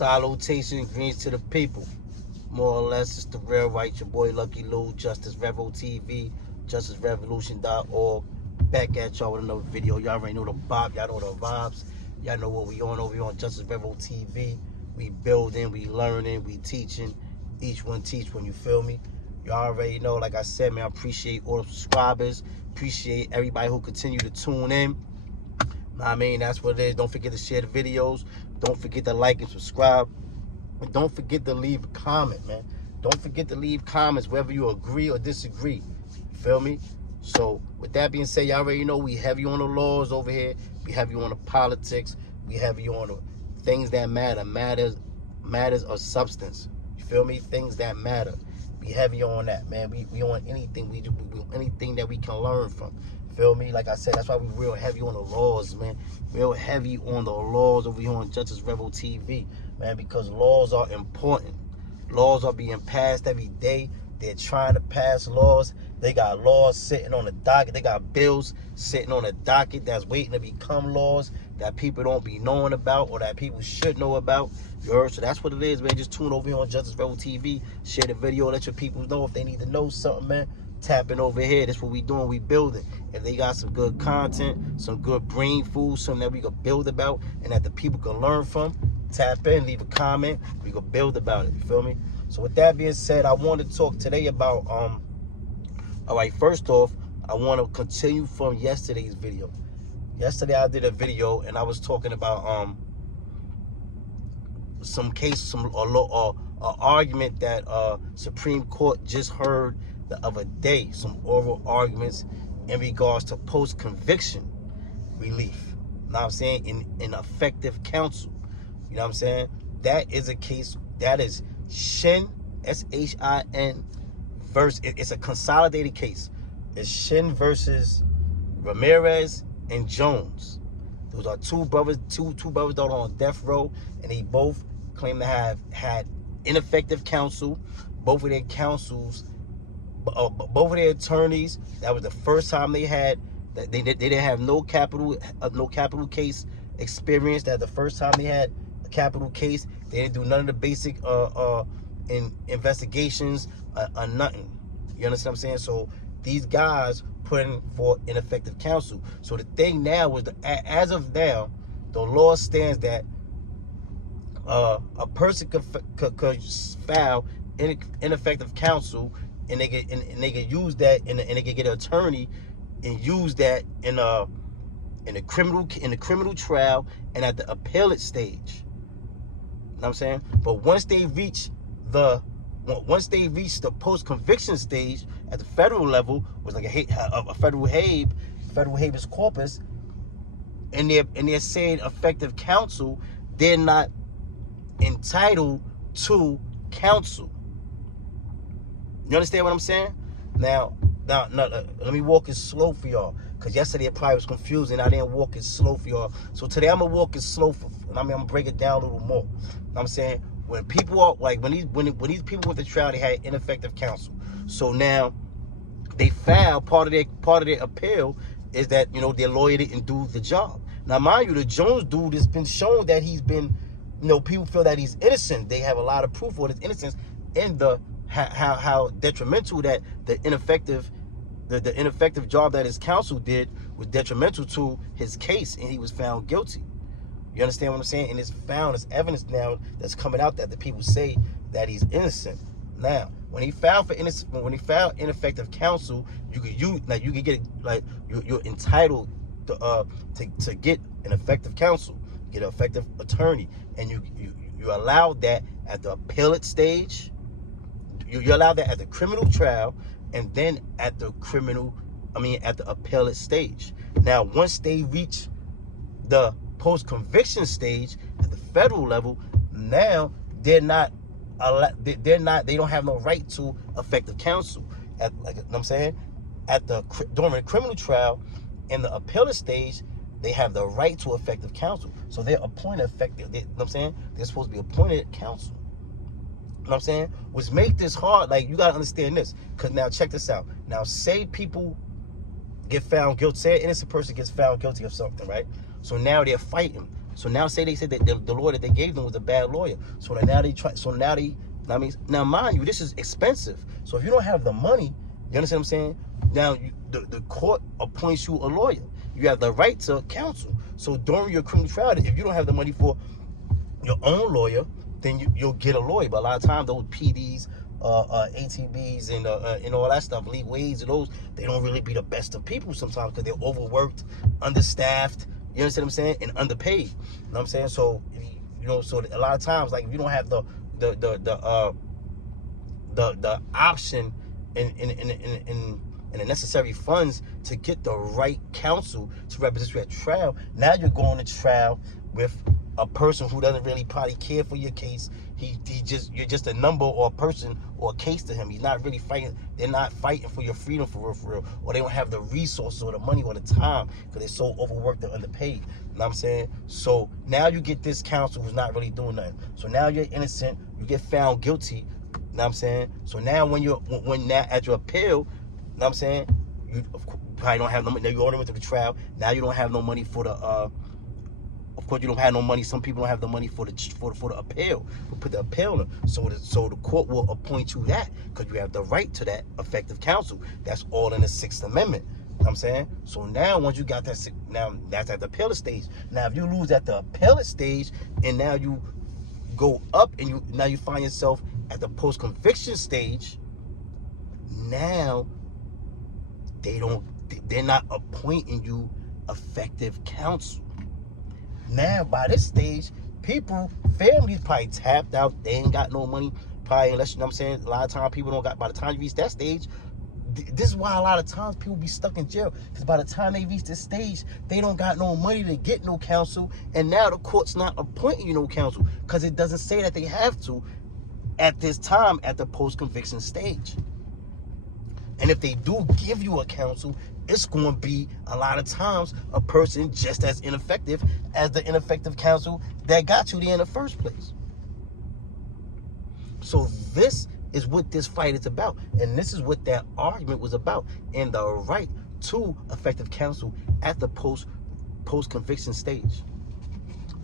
Salutation, greens to the people. More or less, it's the real right. Your boy Lucky Lou, Justice Revo TV, JusticeRevolution.org. Back at y'all with another video. Y'all already know the bop, y'all know the vibes. Y'all know what we on over here on Justice Revo TV. We building, we learning, we teaching. Each one teach one, you feel me? Y'all already know, like I said, man, I appreciate all the subscribers. Appreciate everybody who continue to tune in. I mean, that's what it is. Don't forget to share the videos. Don't forget to like and subscribe. And don't forget to leave a comment, man. Don't forget to leave comments whether you agree or disagree. You feel me? So, with that being said, y'all already know we heavy on the laws over here. We heavy on the politics. We heavy on the things that matter. Matters of substance. You feel me? Things that matter. We heavy on that, man. We on anything we do. We do anything that we can learn from. Feel me? Like I said, that's why we real heavy on the laws, man. Real heavy on the laws over here on Justice Revo TV, man, because laws are important. Laws are being passed every day. They're trying to pass laws. They got laws sitting on the docket. They got bills sitting on the docket that's waiting to become laws that people don't be knowing about or that people should know about. You heard? So that's what it is, man. Just tune over here on Justice Revo TV. Share the video. Let your people know if they need to know something, man. Tapping over here. That's what we doing. We building. If they got some good content, some good brain food, something that we can build about and that the people can learn from, tap in, leave a comment. We can build about it. You feel me? So with that being said, I want to talk today about all right, first off, I want to continue from yesterday's video. Yesterday I did a video and I was talking about some case, some argument that Supreme Court just heard the other day, some oral arguments in regards to post-conviction relief. You know what I'm saying? In effective counsel. You know what I'm saying? That is a case, that is Shin, S-H-I-N, versus, it's a consolidated case. It's Shin versus Ramirez and Jones. Those are two brothers that are on death row, and they both claim to have had ineffective counsel. Both of their counsels, both of their attorneys, that was the first time they had that they didn't have no capital case experience. That the first time they had a capital case, they didn't do none of the basic investigations or nothing. You understand what I'm saying? So these guys put in for ineffective counsel. So the thing now is, as of now, the law stands that a person could file ineffective counsel, and they can use that, and they can get an attorney and use that in the criminal trial and at the appellate stage. You know what I'm saying? But once they reach the post-conviction stage at the federal level, was like a federal habeas corpus, and they're saying effective counsel, they're not entitled to counsel. You understand what I'm saying? Now, let me walk it slow for y'all, because yesterday it probably was confusing. I didn't walk it slow for y'all. So today I'm gonna walk it slow I'm gonna break it down a little more. You know what I'm saying? When people are like, when these people went to trial, they had ineffective counsel. So now they filed, part of their appeal is that, you know, their lawyer didn't do the job. Now, mind you, the Jones dude has been shown that he's been, you know, people feel that he's innocent. They have a lot of proof for his innocence, and how detrimental that the ineffective job that his counsel did was detrimental to his case, and he was found guilty. You understand what I'm saying? And it's found as evidence now that's coming out that the people say that he's innocent. Now, when he filed ineffective counsel, you can get, like, you're entitled to get an effective counsel, get an effective attorney, and you allow that at the appellate stage. You allow that at the criminal trial, and then at the appellate stage. Now, once they reach the post-conviction stage at the federal level, now they don't have no right to effective counsel. Like, you know what I'm saying? During the criminal trial and the appellate stage, they have the right to effective counsel. So they're appointed effective. You know what I'm saying? They're supposed to be appointed counsel. You know what I'm saying? Which make this hard. Like, you gotta understand this. Because now, check this out. Now, say people get found guilty. Say an innocent person gets found guilty of something, right? So now they're fighting. So now say they said that the lawyer that they gave them was a bad lawyer. So now they try. So now they. I mean, now mind you, this is expensive. So if you don't have the money, you understand what I'm saying? Now the court appoints you a lawyer. You have the right to counsel. So during your criminal trial, if you don't have the money for your own lawyer, then you'll get a lawyer. But a lot of times those PDs, ATBs, and all that stuff, legal aids, and those, they don't really be the best of people sometimes because they're overworked, understaffed. You understand what I'm saying? And underpaid. You know what I'm saying? So so a lot of times, like if you don't have the option and the necessary funds to get the right counsel to represent you at trial, now you're going to trial with a person who doesn't really probably care for your case. You're just a number or a person or a case to him. He's not really fighting. They're not fighting for your freedom for real, or they don't have the resources or the money or the time because they're so overworked and underpaid. You know what I'm saying? So now you get this counsel who's not really doing nothing. So now you're innocent. You get found guilty. You know what I'm saying? So now when at your appeal, you know what I'm saying? You probably don't have no money. Now you already went to the trial. Now you don't have no money for the of course, you don't have no money. Some people don't have the money for the appeal. We'll put the appeal in. So the court will appoint you that because you have the right to that effective counsel. That's all in the 6th Amendment. You know what I'm saying? So now once you got that, now that's at the appellate stage. Now if you lose at the appellate stage and now you go up and now you find yourself at the post-conviction stage, now they're not appointing you effective counsel. Now, by this stage, families probably tapped out. They ain't got no money. Probably, unless, you know what I'm saying, a lot of times people don't got, by the time you reach that stage, this is why a lot of times people be stuck in jail. Because by the time they reach this stage, they don't got no money to get no counsel. And now the court's not appointing you no counsel because it doesn't say that they have to at this time at the post-conviction stage. And if they do give you a counsel, it's going to be a lot of times a person just as ineffective as the ineffective counsel that got you there in the first place. So this is what this fight is about. And this is what that argument was about. And the right to effective counsel at the post-conviction stage.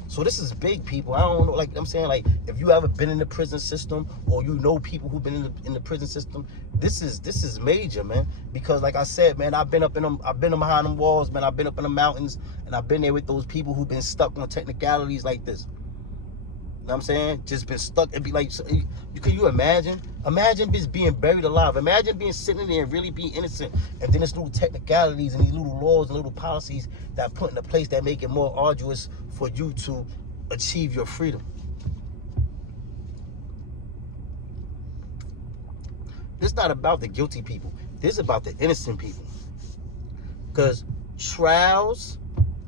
So this is big, people. I don't know, like I'm saying, like if you ever been in the prison system or you know people who've been in the prison system, this is major, man. Because like I said, man, I've been behind them walls, man. I've been up in the mountains and I've been there with those people who've been stuck on technicalities like this. You know what I'm saying? Just been stuck. It'd be like, can you imagine? Imagine just being buried alive. Imagine being sitting there and really being innocent. And then there's little technicalities and these little laws and little policies that are put into place that make it more arduous for you to achieve your freedom. This is not about the guilty people. This is about the innocent people. Because trials,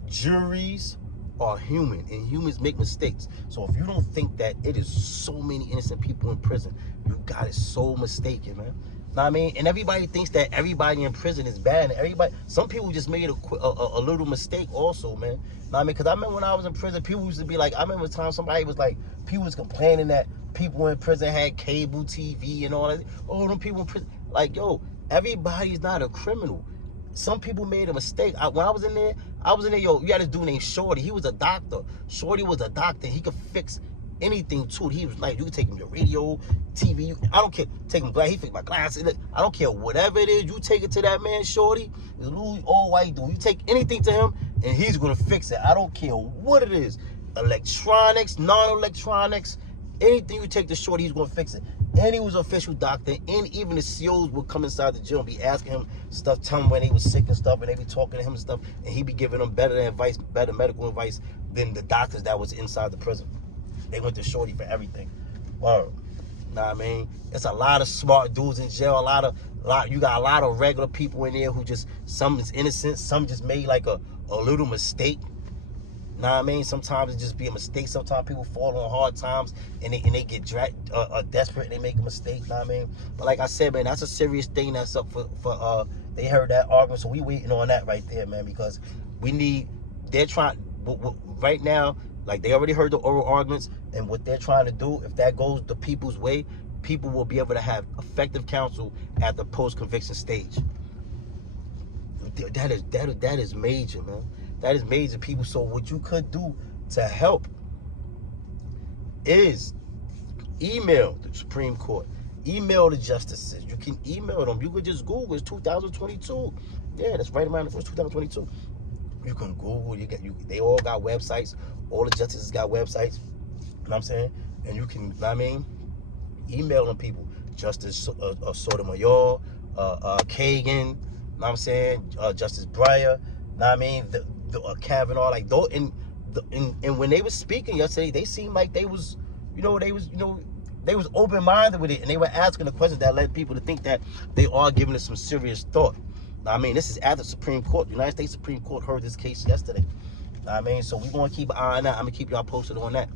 juries, are human and humans make mistakes. So if you don't think that it is so many innocent people in prison, you got it so mistaken, man. Know what I mean? And everybody thinks that everybody in prison is bad. And some people just made a little mistake also, man. Know what I mean? Because I remember when I was in prison, people used to be like, I remember a time somebody was like, people was complaining that people in prison had cable TV and all that. Oh, them people in prison. Like, yo, everybody's not a criminal. Some people made a mistake. When I was in there, yo, you had this dude named Shorty. He was a doctor. Shorty was a doctor. He could fix anything too. He was like, you could take him your radio, TV. I don't care. Take him glass. He fixed my glasses. I don't care. Whatever it is, you take it to that man, Shorty. This little old white dude. You take anything to him, and he's going to fix it. I don't care what it is. Electronics, non-electronics, anything you take to Shorty, he's going to fix it. And he was an official doctor, and even the COs would come inside the jail and be asking him stuff, telling him when he was sick and stuff, and they be talking to him and stuff, and he be giving them better medical advice than the doctors that was inside the prison. They went to Shorty for everything. Word. Know what I mean? It's a lot of smart dudes in jail. You got a lot of regular people in there who just, some is innocent, some just made like a little mistake. Know what I mean? Sometimes it just be a mistake. Sometimes people fall on hard times and they get desperate and they make a mistake. Know what I mean? But like I said, man, that's a serious thing that's up for they heard that argument, so we waiting on that right there, man, because they're trying right now, like they already heard the oral arguments, and what they're trying to do, if that goes the people's way, people will be able to have effective counsel at the post-conviction stage. That is major, man. That is major, people. So what you could do to help is email the Supreme Court, email the justices. You can email them. You could just Google. It's 2022. Yeah, that's right around the first 2022. You can Google. They all got websites. All the justices got websites. You know what I'm saying? And you can, email them people. Justice Sotomayor, Kagan. You know what I'm saying? Justice Breyer. You know what I mean? Kavanaugh. Like those. And when they was speaking yesterday, they seemed like they was open-minded with it, and they were asking the questions that led people to think that they are giving it some serious thought. This is after the Supreme Court. The United States Supreme Court heard this case yesterday. So we want to keep an eye on that. I'm going to keep y'all posted on that.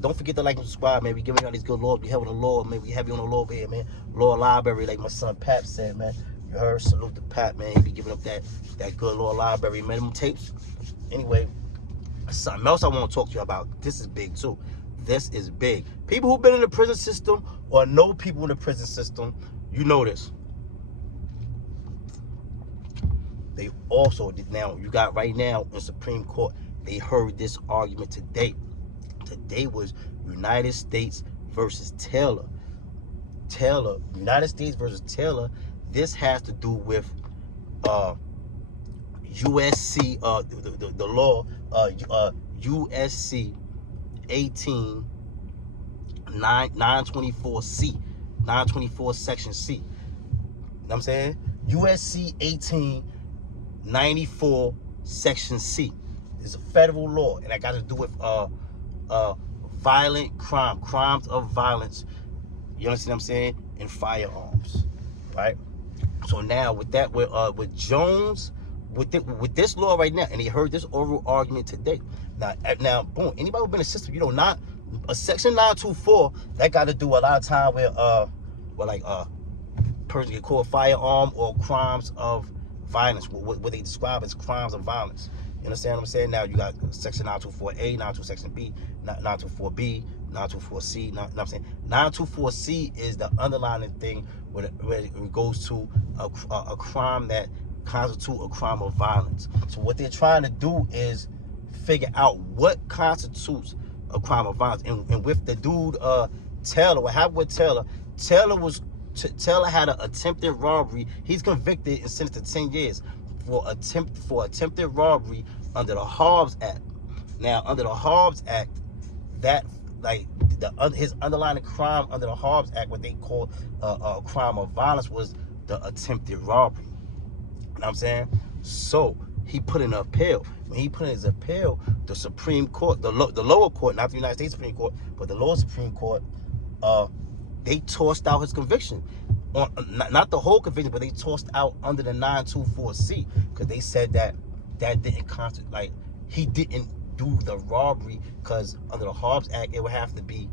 Don't forget to like and subscribe, man. We giving y'all these good laws. We having a law, man. We have you on the law over here, man. Law library, like my son Pap said, man. You heard? Salute to Pap, man. He be giving up that good law library, man. Them tapes. Anyway, something else I want to talk to you about. This is big, too. This is big. People who've been in the prison system or know people in the prison system, you know this. They also, now, you got right now in Supreme Court, they heard this argument today. Today was United States versus Taylor. United States versus Taylor. This has to do with USC, the law, USC 924C, 924 section C. You know what I'm saying? USC 1894 section C is a federal law, and that got to do with violent crimes of violence. You understand what I'm saying? And firearms, right? So now with that, with Jones, with this law right now, and he heard this oral argument today. Now, boom. Anybody who's been in the system, not a section 924 that got to do a lot of time where person get caught firearm or crimes of violence, what they describe as crimes of violence. You understand what I'm saying? Now you got section 924A, 924 section B, 924B, 924C. You know what I'm saying? 924C is the underlying thing where it goes to a crime that constitute a crime of violence. So what they're trying to do is figure out what constitutes a crime of violence. And with the dude Taylor, what happened with Taylor? Taylor had an attempted robbery. He's convicted and sentenced to 10 years for attempted robbery under the Hobbs Act. Now, under the Hobbs Act, his underlying crime under the Hobbs Act, what they call a crime of violence, was the attempted robbery. You know what I'm saying? So he put in an appeal. When he put in his appeal, the Supreme Court, the lower court, not the United States Supreme Court, but the lower Supreme Court, they tossed out his conviction. Not the whole conviction, but they tossed out under the 924C, because they said that didn't constitute, like, he didn't do the robbery, because under the Hobbs Act it would have to be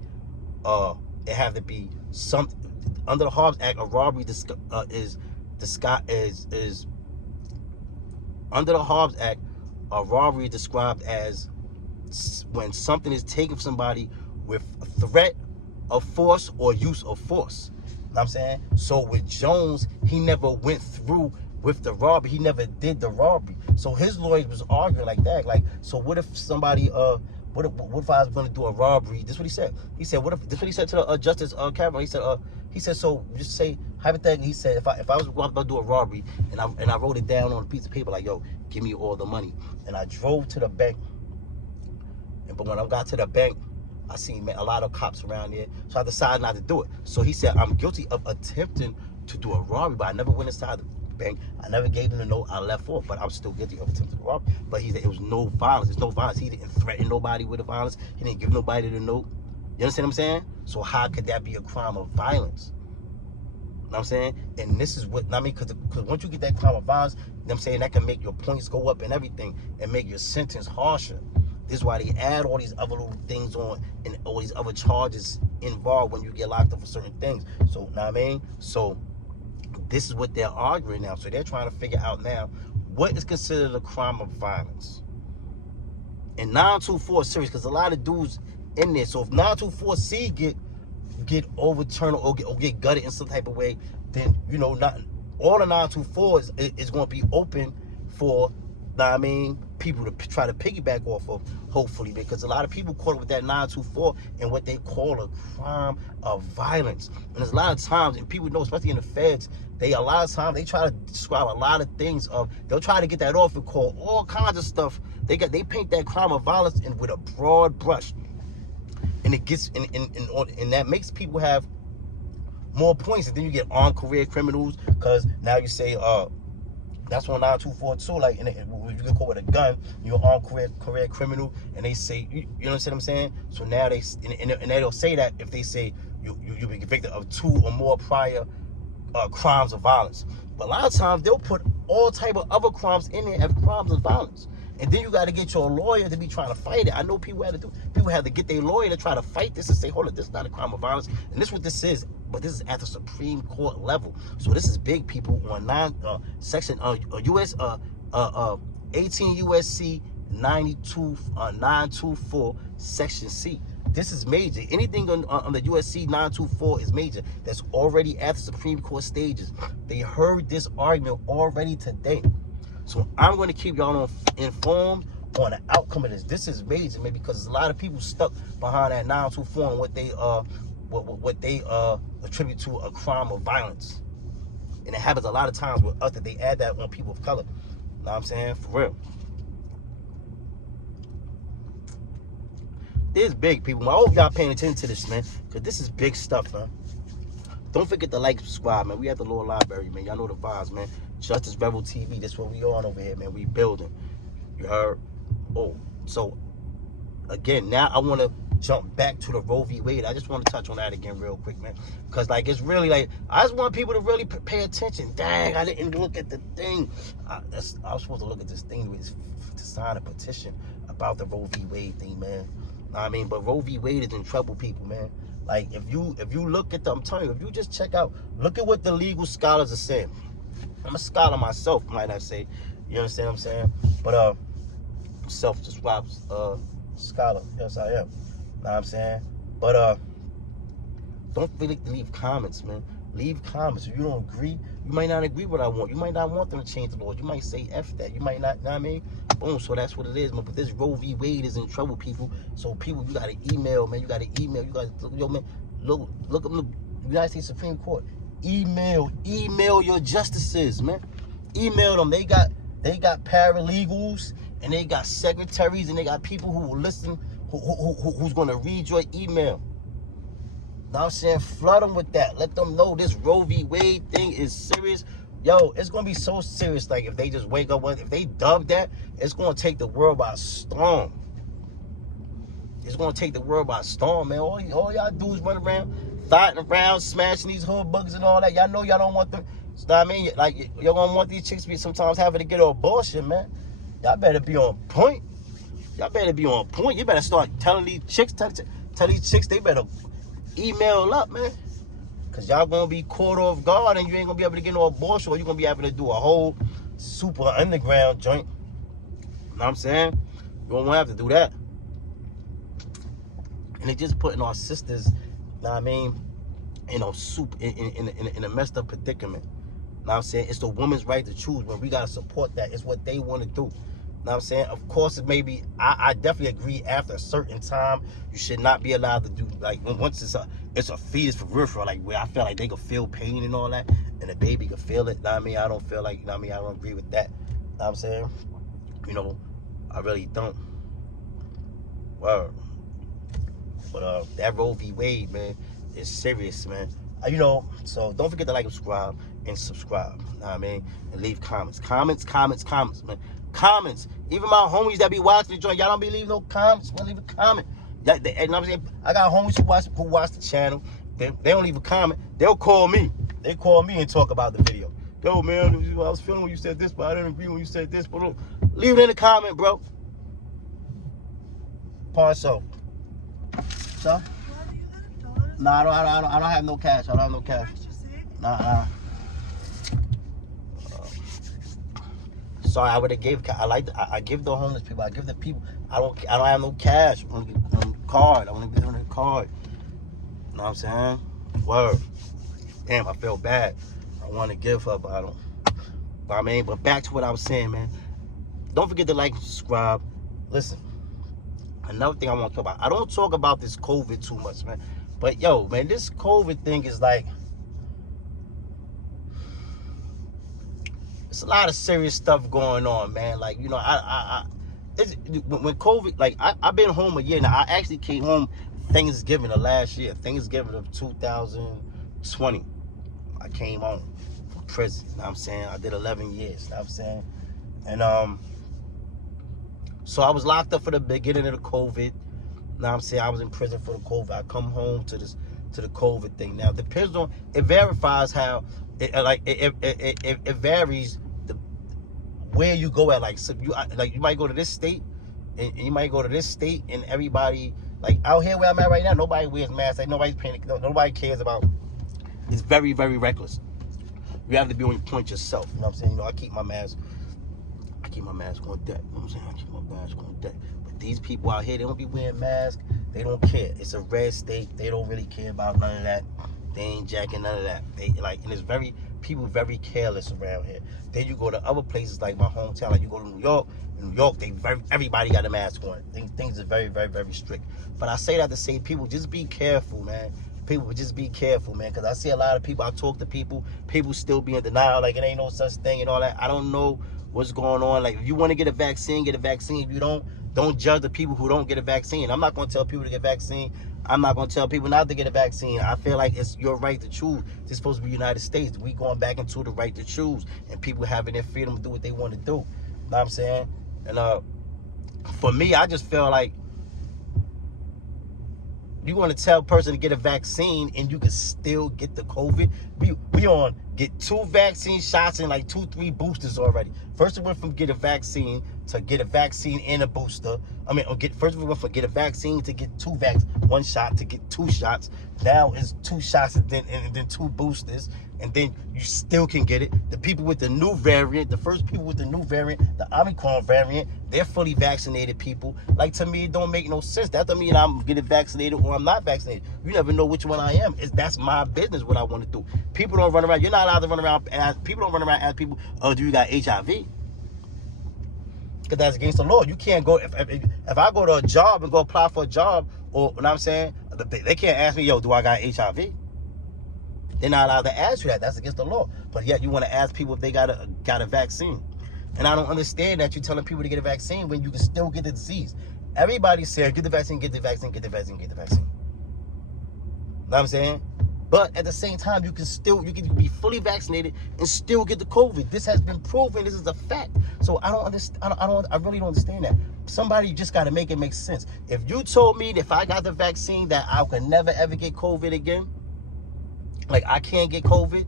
something. Under the Hobbs Act, a robbery under the Hobbs Act, a robbery is described as when something is taken from somebody with a threat of force or use of force. You know what I'm saying? So with Jones, he never went through with the robbery. He never did the robbery. So his lawyer was arguing like that. Like, so what if somebody, what if I was going to do a robbery? This is what he said. He said, what if, this is what he said to the Justice Kavanaugh. He said, so just say, hypothetically, he said, if I was about to do a robbery and I wrote it down on a piece of paper, like, yo, give me all the money. And I drove to the bank. But when I got to the bank, I seen a lot of cops around there, so I decided not to do it. So he said, I'm guilty of attempting to do a robbery, but I never went inside the bank. I never gave him the note. I left off, but I'm still guilty of attempting to rob. But he said it was no violence. There's no violence. He didn't threaten nobody with the violence. He didn't give nobody the note. You understand what I'm saying? So how could that be a crime of violence? You know what I'm saying? And this is what, I mean, because once you get that crime of violence, I'm saying that can make your points go up and everything, and make your sentence harsher. This is why they add all these other little things on and all these other charges involved when you get locked up for certain things. So, you know what I mean? So this is what they're arguing now. So they're trying to figure out now what is considered a crime of violence. And 924 is serious because a lot of dudes in there. So if 924C get overturned or get gutted in some type of way, then, you know, not all the 924s is going to be open for, I mean, people to try to piggyback off of, hopefully, because a lot of people caught up with that 924 and what they call a crime of violence. And there's a lot of times, and people know, especially in the feds, a lot of times they try to describe a lot of things they'll try to get that off and call all kinds of stuff. They paint that crime of violence with a broad brush, and it gets and that makes people have more points. And then you get armed career criminals, because now you say that's on 924 too. Like, if you get caught with a gun, you're an armed career criminal, and they say, you know what I'm saying? So now and they'll say that if they say you've been convicted of 2 or more prior crimes of violence. But a lot of times they'll put all type of other crimes in there as crimes of violence, and then you got to get your lawyer to be trying to fight it. I know people had to get their lawyer to try to fight this and say, hold on, this is not a crime of violence, and this is what this is. But this is at the Supreme Court level, so this is big, people. On section US 18 USC 924 section C. This is major. Anything on the USC 924 is major. That's already at the Supreme Court stages. They heard this argument already today. So I'm going to keep y'all informed on the outcome of this. This is major, man, because there's a lot of people stuck behind that 924 and what they attribute to a crime of violence. And it happens a lot of times with us that they add that on people of color. You know what I'm saying? For real. This is big, people. I hope y'all paying attention to this, man, because this is big stuff, man. Don't forget to like, subscribe, man. We at the Law Library, man. Y'all know the vibes, man. Justice Rebel TV. That's what we on over here, man. We building. You heard? Oh, so again, now I want to jump back to the RoeV.Wade. I just want to touch on that again real quick, man, because like it's really like I just want people to really pay attention. Dang, I didn't look at the thing. I was supposed to look at this thing to sign a petition about the RoeV.Wade thing, man. I mean, but RoeV.Wade is in trouble, people, man. Like, if you look at I'm telling you, if you just check out, look at what the legal scholars are saying. I'm a scholar myself, might I say. You understand what I'm saying? But self-described scholar. Yes, I am. Know what I'm saying? But don't forget to leave comments, man. Leave comments. If you don't agree, you might not agree with what I want. You might not want them to change the laws. You might say F that. You might not, know what I mean? Boom. So that's what it is, man. But this RoeV.Wade is in trouble, people. So people, you got to email, man. You got to email. You got to, yo, man, look, United States Supreme Court. Email your justices, man. Email them. They got paralegals, and they got secretaries, and they got people who will listen, who's going to read your email. Now I'm saying, flood them with that. Let them know this RoeV.Wade thing is serious. Yo, it's going to be so serious. Like, if they just wake up, if they dub that, it's going to take the world by storm. It's going to take the world by storm, man. All y'all do is run around, fighting around, smashing these hood bugs and all that. Y'all know y'all don't want them. You know what I mean? Like, y'all going to want these chicks to be sometimes having to get on bullshit, man. Y'all better be on point. Y'all better be on point. You better start telling these chicks, tell these chicks they better email up, man, because y'all gonna be caught off guard, and you ain't gonna be able to get no abortion, or you're gonna be able to do a whole super underground joint. You know what I'm saying? You don't want to have to do that. And they just putting our sisters, you know what I mean, in a messed up predicament. You know what I'm saying? It's the woman's right to choose, but we gotta support that. It's what they want to do. You know what I'm saying? Of course, it may be, I definitely agree, after a certain time, you should not be allowed to do, like, once it's a fetus for real, like, where I feel like they can feel pain and all that, and the baby can feel it. You know what I mean? I don't feel like, you know what I mean? I don't agree with that. You know what I'm saying? You know, I really don't. Word. But that RoeV.Wade, man, is serious, man. You know, so don't forget to like, subscribe. You know what I mean? And leave comments. Comments, man. Comments. Even my homies that be watching the joint, y'all don't be leaving no comments. Well, leave a comment. You know what I'm saying? I got homies who watch the channel. They don't leave a comment. They'll call me. They call me and talk about the video. Yo, man, I was feeling when you said this, but I didn't agree when you said this. But leave it in the comment, bro. So. Nah, I don't have no cash. I don't have no cash. Nah. Sorry, I would have gave. I give the homeless people. I give the people. I don't have no cash. I want to get a card. I want to get on a card. You know what I'm saying? Word. Damn, I feel bad. I want to give her, but I don't. But I mean, but back to what I was saying, man. Don't forget to like and subscribe. Listen, another thing I want to talk about. I don't talk about this COVID too much, man. But yo, man, this COVID thing is like, it's a lot of serious stuff going on, man. Like, you know, when COVID, like, I've been home a year now. I actually came home Thanksgiving of last year, Thanksgiving of 2020. I came home from prison, you know what I'm saying? I did 11 years, you know what I'm saying? And so I was locked up for the beginning of the COVID. Now I'm saying I was in prison for the COVID. I come home to the COVID thing. Now it depends on, it verifies how it varies where you go at. Like, so you might go to this state, and you might go to this state, and everybody, like out here where I'm at right now, nobody wears masks. Like, nobody's paying. Nobody cares about. It's very, very reckless. You have to be on your point yourself. You know what I'm saying? You know, I keep my mask on deck. You know what I'm saying? I keep my mask on deck. But these people out here, they don't be wearing masks. They don't care. It's a red state. They don't really care about none of that. They ain't jacking none of that. They like, and it's people very careless around here. Then you go to other places like my hometown, like you go to New York. In New York, everybody got a mask on. Things are very, very, very strict. But I say that to say, people, just be careful, man. People, just be careful, man. Because I see a lot of people, I talk to people still be in denial, like it ain't no such thing and all that. I don't know what's going on. Like, if you want to get a vaccine, get a vaccine. If you don't judge the people who don't get a vaccine. I'm not going to tell people to get a vaccine. I'm not going to tell people not to get a vaccine. I feel like it's your right to choose. This is supposed to be the United States. We going back into the right to choose, and people having their freedom to do what they want to do. You know what I'm saying? And for me, I just feel like you want to tell a person to get a vaccine and you can still get the COVID. We on get 2 vaccine shots and like 2-3 boosters already. First we went from get a vaccine to get a vaccine and a booster. I mean, first we went from get a vaccine to get 1 shot to get 2 shots. Now it's 2 shots and then 2 boosters, and then you still can get it. The people with the new variant, the first people with the new variant, the Omicron variant, they're fully vaccinated people. Like, to me, it don't make no sense. That doesn't mean I'm getting vaccinated or I'm not vaccinated. You never know which one I am. That's my business, what I want to do. People don't run around. You're not allowed to run around and ask people. Don't run around and ask people, oh, do you got HIV? Because that's against the law. You can't go, if I go to a job and go apply for a job, or, you know what I'm saying, they can't ask me, yo, do I got HIV? They're not allowed to ask you that. That's against the law. But yet you want to ask people if they got a vaccine. And I don't understand that you're telling people to get a vaccine when you can still get the disease. Everybody said, get the vaccine, get the vaccine, get the vaccine, get the vaccine. You know what I'm saying? But at the same time, you can be fully vaccinated and still get the COVID. This has been proven. This is a fact. So I don't understand. I really don't understand that. Somebody just got to make it make sense. If you told me that if I got the vaccine that I could never ever get COVID again, like I can't get COVID,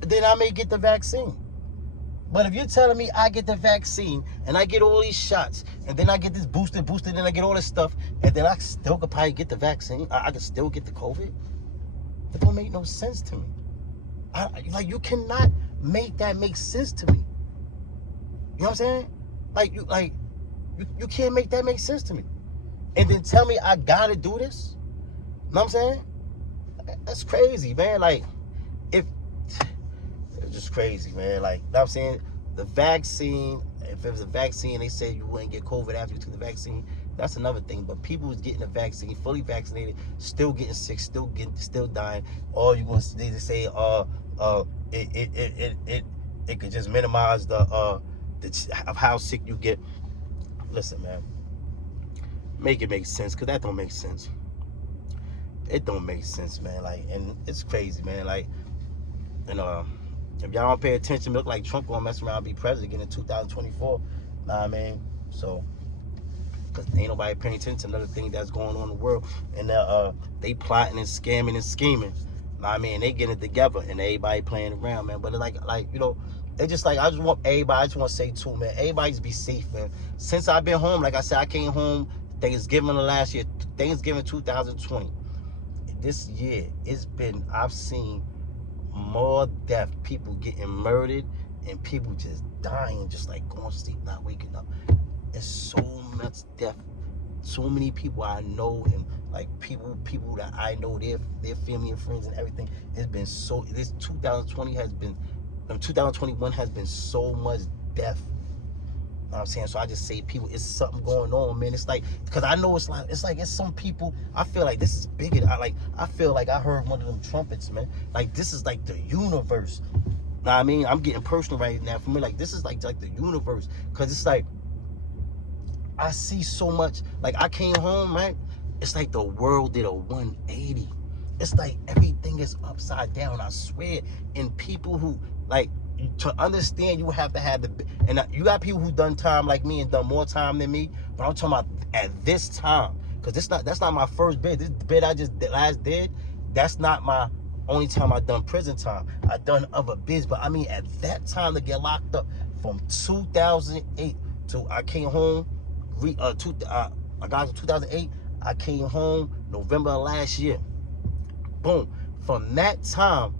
then I may get the vaccine. But if you're telling me I get the vaccine and I get all these shots and then I get this booster, then I get all this stuff, and then I still could probably get the vaccine, I could still get the COVID, that don't make no sense to me. Like, you cannot make that make sense to me. You know what I'm saying? You can't make that make sense to me. And then tell me I gotta do this? You know what I'm saying? That's crazy, man. Like, it's just crazy, man. Like, you know what I'm saying? The vaccine, if it was a vaccine, they said you wouldn't get COVID after you took the vaccine, that's another thing. But people who's getting the vaccine, fully vaccinated, still getting sick, still dying. All you gonna say, it could just minimize of how sick you get. Listen, man, make it make sense, because that don't make sense. It don't make sense, man. Like, and it's crazy, man. Like, you know, if y'all don't pay attention, it look like Trump gonna mess around and be president again in 2024. Nah, I mean, so, because ain't nobody paying attention to another thing that's going on in the world, and they plotting and scamming and scheming. Nah, I mean, they getting it together, and everybody playing around, man. But like you know, it's just like, I just want everybody. I just want to say too, man. Everybody just be safe, man. Since I've been home, like I said, I came home Thanksgiving of last year, Thanksgiving 2020. This year, I've seen more death, people getting murdered, and people just dying, just like going to sleep, not waking up. It's so much death. So many people I know, and like people that I know, their family and friends and everything. This 2021 has been so much death. know what I'm saying? So I just say people, it's something going on, man. It's like, because I know it's some people, I feel like this is bigger. I feel like I heard one of them trumpets, man. Like, this is like the universe. Know what I mean? I'm getting personal right now. For me, like, this is like the universe. Because it's like, I see so much. Like, I came home, right? It's like the world did a 180. It's like everything is upside down, I swear. And people who, like, to understand, you have to have and you got people who done time like me and done more time than me, but I'm talking about at this time, because that's not my first bid. This bid I just last did, that's not my only time I done prison time. I done other bids, but I mean, at that time to get locked up from 2008 to I came home, I got to 2008, I came home November of last year. Boom. From that time,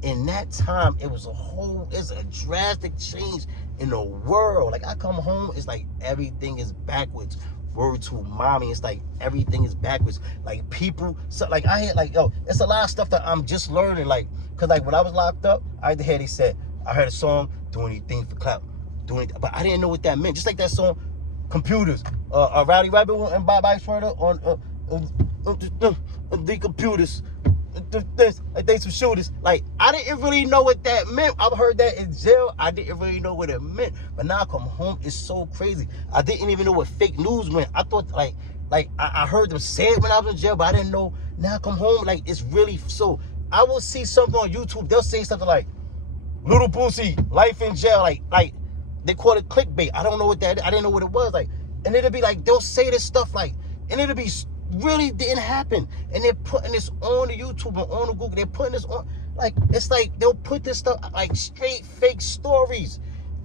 in that time, it's a drastic change in the world. Like, I come home, it's like everything is backwards. Word to mommy, it's like everything is backwards. Like, people, so like I hear, like, yo, it's a lot of stuff that I'm just learning. Like, cause like when I was locked up, I heard a song, do anything for clout, but I didn't know what that meant. Just like that song, Computers, Rowdy Rabbit and Bye Schroeder on the computers. Like, they some shooters. Like, I didn't really know what that meant. I've heard that in jail. I didn't really know what it meant. But now I come home, it's so crazy. I didn't even know what fake news meant. I thought, I heard them say it when I was in jail, but I didn't know. Now I come home, like, it's really so. I will see something on YouTube. They'll say something like, Little Boosie, life in jail. Like they call it clickbait. I don't know what that is. I didn't know what it was. Like, and it'll be like, they'll say this stuff, like, and it'll be really didn't happen, and they're putting this on the YouTube and on the Google. They're putting this on, like, it's like they'll put this stuff like straight fake stories.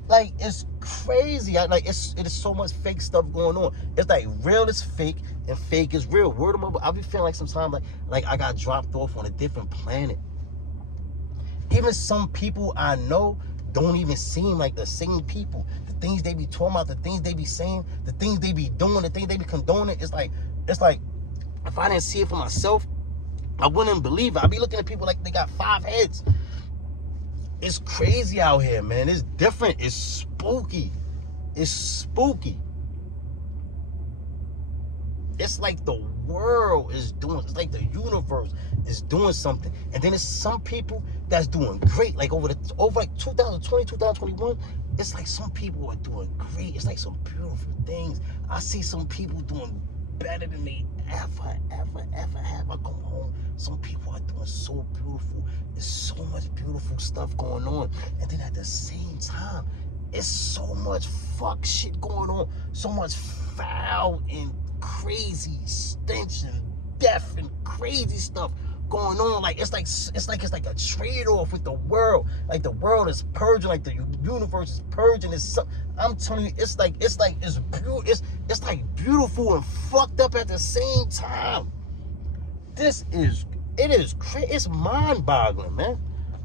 Like, it's crazy. It is so much fake stuff going on. It's like real is fake and fake is real. Word of mouth. I be feeling like sometimes like I got dropped off on a different planet. Even some people I know don't even seem like the same people. The things they be talking about, the things they be saying, the things they be doing, the things they be condoning. It's like if I didn't see it for myself, I wouldn't believe it. I be looking at people like they got 5 heads. It's crazy out here, man. It's different. It's spooky. It's spooky. It's like the world is doing, it's like the universe is doing something. And then it's some people that's doing great. Like over like 2020, 2021, it's like some people are doing great. It's like some beautiful things. I see some people doing better than they ever have. I come home, some people are doing so beautiful. There's so much beautiful stuff going on. And then at the same time, it's so much fuck shit going on. So much foul and crazy stench and death and crazy stuff going on. Like, it's like a trade-off with the world. Like, the world is purging, like the universe is purging. I'm telling you, it's like beautiful and fucked up at the same time. It is crazy. It's mind-boggling, man.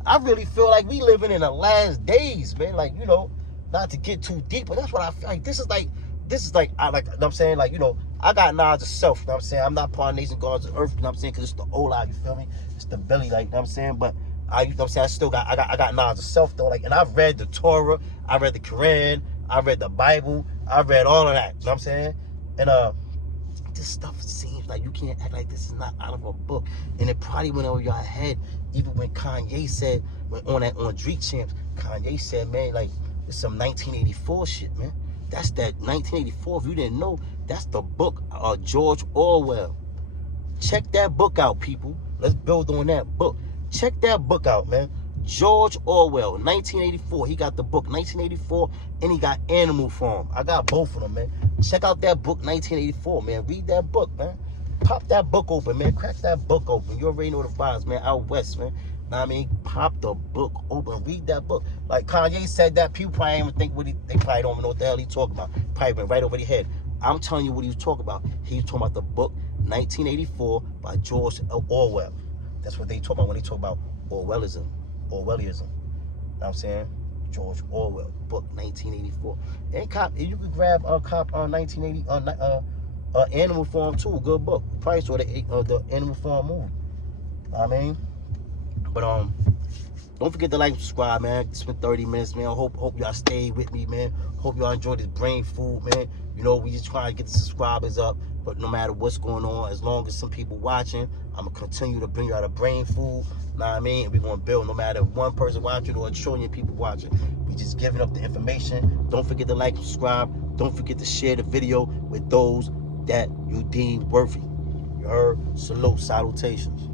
I really feel like we living in the last days, man. Like, you know, not to get too deep, but that's what I feel like. This is like, I like, you know what I'm saying? Like, you know, I got knowledge of self, you know what I'm saying? I'm not part of nation gods of earth, you know what I'm saying? Because it's the O-line, you feel me? It's the belly, like, you know what I'm saying? But you know what I'm saying? I got knowledge of self, though. Like, and I've read the Torah, I read the Quran, I read the Bible, I read all of that, you know what I'm saying? And this stuff seems like you can't act like this is not out of a book. And it probably went over your head, even when Kanye said, on Drake Champs, Kanye said, man, like, it's some 1984 shit, man. That's that 1984. If you didn't know, that's the book of George Orwell. Check that book out, people. Let's build on that book. Check that book out, man. George Orwell, 1984. He got the book 1984, and he got Animal Farm. I got both of them, man. Check out that book 1984, man. Read that book, man. Pop that book open, man. Crack that book open. You already know the vibes, man. Out west, man. Know what I mean? Pop the book open. Read that book. Like Kanye said that, people probably ain't even think they probably don't even know what the hell he talking about. Probably went right over their head. I'm telling you what he was talking about. He was talking about the book 1984 by George Orwell. That's what they talk about when they talk about Orwellism. Know what I'm saying? George Orwell, book 1984. And you could grab a cop on 1980 Animal Farm too. Good book. You probably saw the Animal Farm movie. Know what I mean? But Don't forget to like and subscribe, man. It's been 30 minutes, man. Hope y'all stayed with me, man. Hope y'all enjoyed this brain food, man. You know, we just trying to get the subscribers up. But no matter what's going on, as long as some people watching, I'm going to continue to bring y'all the brain food. Know what I mean? And we're going to build no matter one person watching or a trillion people watching. We just giving up the information. Don't forget to like and subscribe. Don't forget to share the video with those that you deem worthy. You heard? Salute. Salutations.